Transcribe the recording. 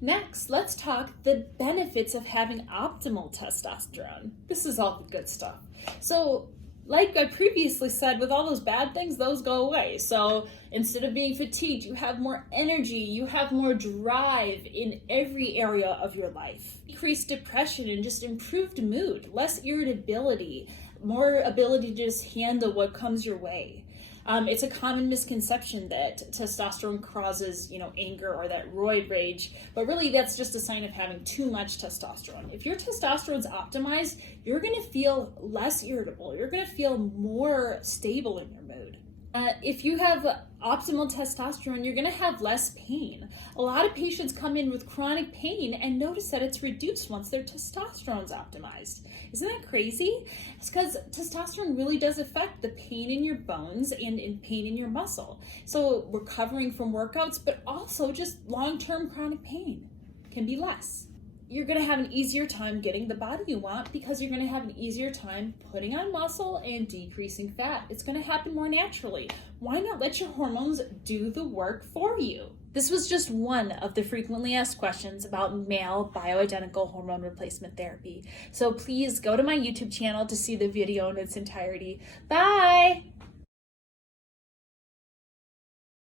Next, let's talk the benefits of having optimal testosterone. This is all the good stuff. So, like I previously said, with all those bad things, those go away. So instead of being fatigued, you have more energy, you have more drive in every area of your life. Decreased depression and just improved mood, less irritability, more ability to just handle what comes your way. It's a common misconception that testosterone causes, anger or that roid rage, but really that's just a sign of having too much testosterone. If your testosterone's optimized, you're going to feel less irritable. You're going to feel more stable in your mood. If you have optimal testosterone, you're going to have less pain. A lot of patients come in with chronic pain and notice that it's reduced once their testosterone's optimized. Isn't that crazy? It's because testosterone really does affect the pain in your bones and in pain in your muscle. So recovering from workouts, but also just long-term chronic pain can be less. You're going to have an easier time getting the body you want because you're going to have an easier time putting on muscle and decreasing fat. It's going to happen more naturally. Why not let your hormones do the work for you? This was just one of the frequently asked questions about male bioidentical hormone replacement therapy. So please go to my YouTube channel to see the video in its entirety. Bye!